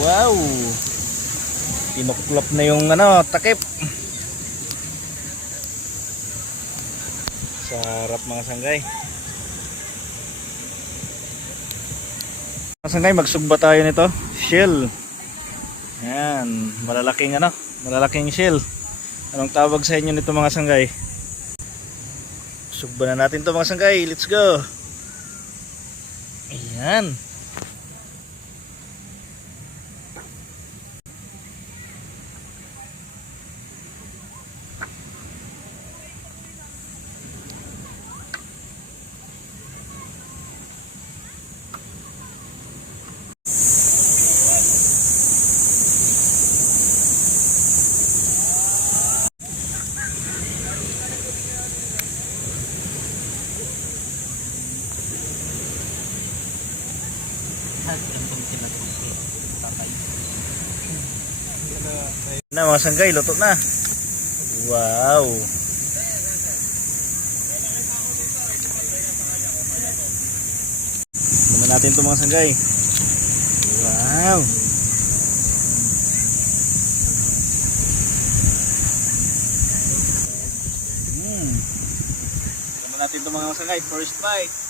Wow! Tinuklap na yung ano, takip. Sarap mga sanggay. Mga sanggay, magsugba tayo nito. Shell. Yan, malalaking ano, malalaking shell. Anong tawag sa inyo nito mga sanggay? Sugba na natin to mga sanggay. Let's go. Ayan. Na mga sanggay, luto na. Wow. Naman natin ito mga sanggay. Wow. Naman natin ito mga sanggay. First bite.